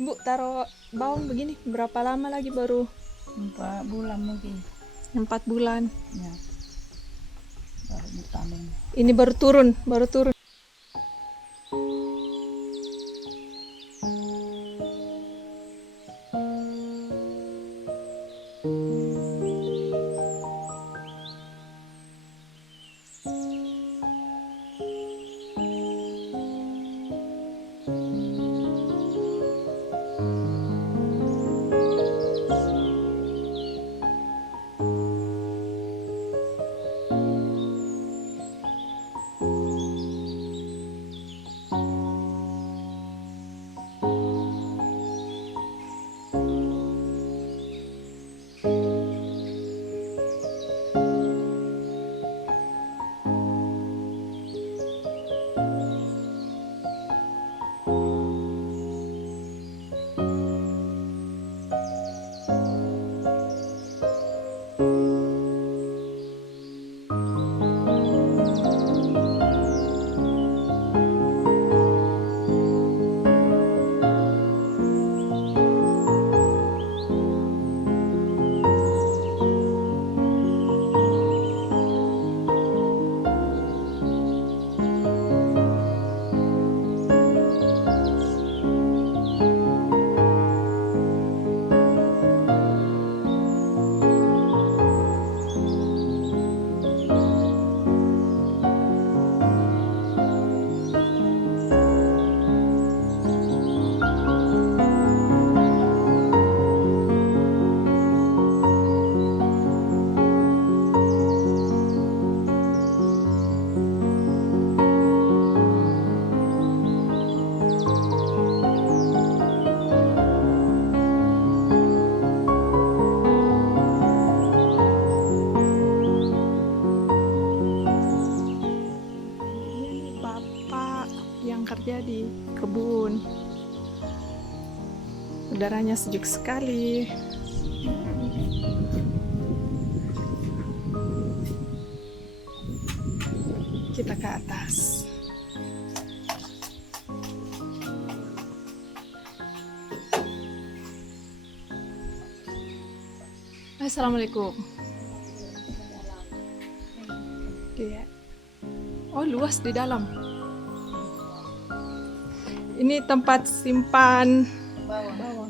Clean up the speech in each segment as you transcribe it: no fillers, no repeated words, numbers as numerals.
Bu, taruh bawang begini berapa lama lagi baru? 4 bulan mungkin. 4 bulan. Ya. Baru ditanam. Ini baru turun. Yang kerja di kebun, udaranya sejuk sekali. Kita ke atas. Assalamualaikum. Iya. Oh, luas di dalam. Ini tempat simpan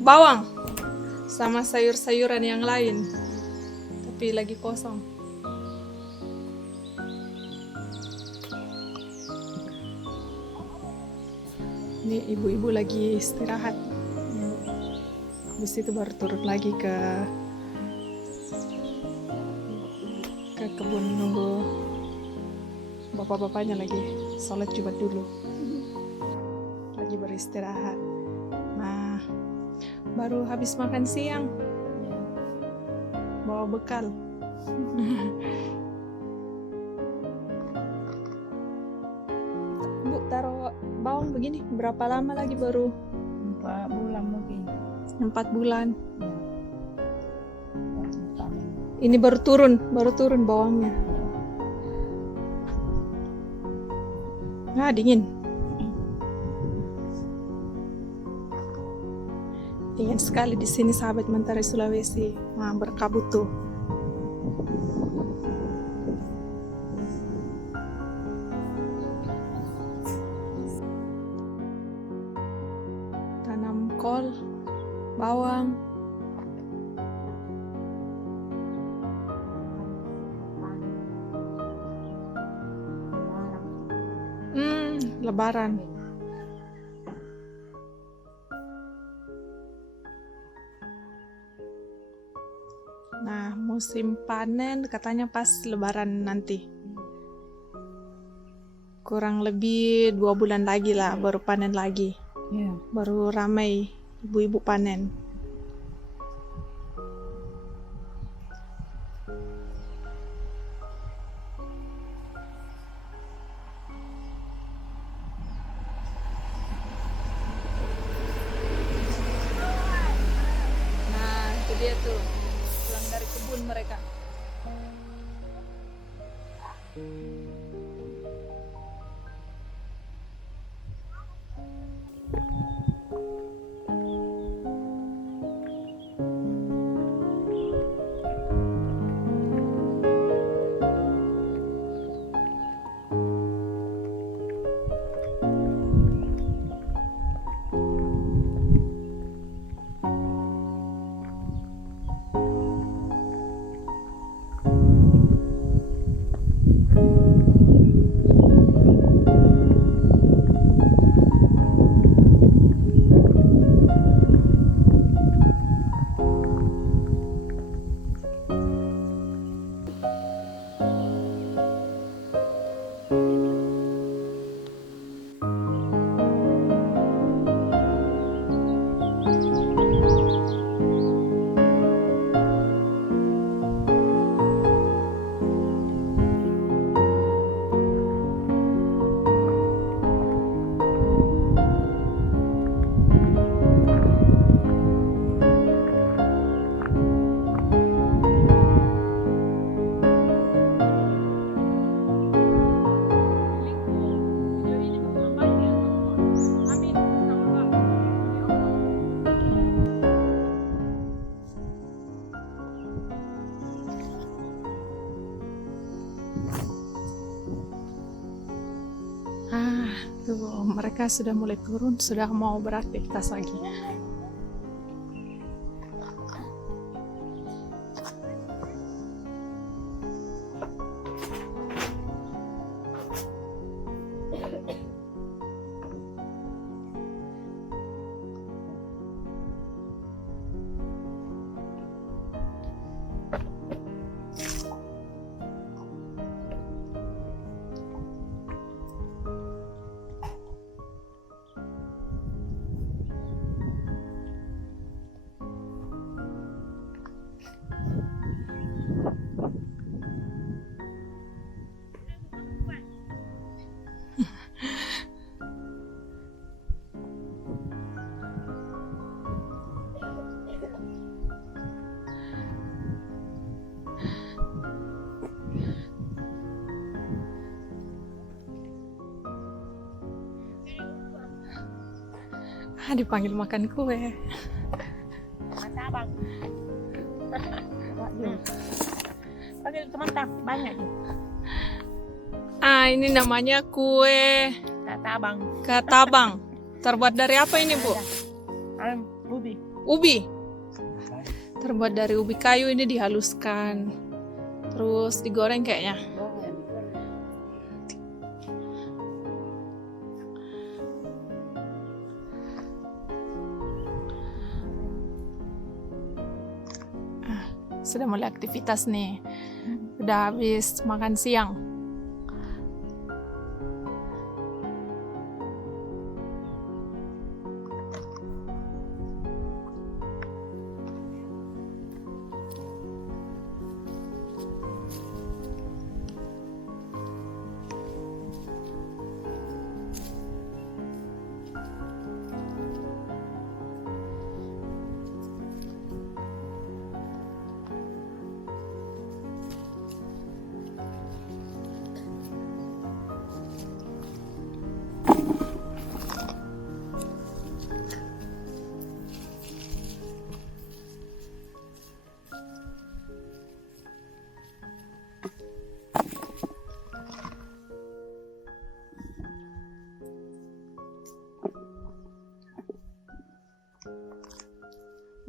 bawang sama sayur-sayuran yang lain, tapi lagi kosong. Ini ibu-ibu lagi istirahat. Habis itu baru turun lagi ke kebun nunggu bapak-bapaknya lagi sholat Jumat dulu. Beristirahat. Nah, baru habis makan siang, bawa bekal. Bu, taruh bawang begini berapa lama lagi baru? 4 bulan mungkin. 4 bulan. Ya. Baru ditanam. Ini baru turun bawangnya. Nah, dingin sekali di sini, sahabat Mentari Sulawesi. Nah, berkabut tuh. Tanam kol, bawang. Lebaran. Nah, musim panen katanya pas Lebaran nanti. Kurang lebih 2 bulan lagi lah baru panen lagi. Ya. Baru ramai ibu-ibu panen. Nah, itu dia tuh pulang dari kebun mereka. Tuh, mereka sudah mulai turun, sudah mau beraktivitas lagi. Dipanggil makan kue. Abang. Panggil teman-teman banyak tuh. Ini namanya kue Katabang. katabang. Terbuat dari apa ini, Bu? Ubi. Ubi. Terbuat dari ubi kayu, ini dihaluskan. Terus digoreng kayaknya. Sudah mulai aktivitas nih. Udah habis makan siang.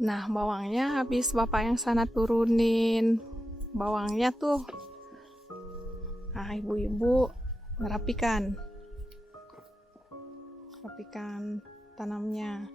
Nah, bawangnya habis bapak yang sana turunin. Bawangnya tuh. Nah, ibu-ibu merapikan tanamnya.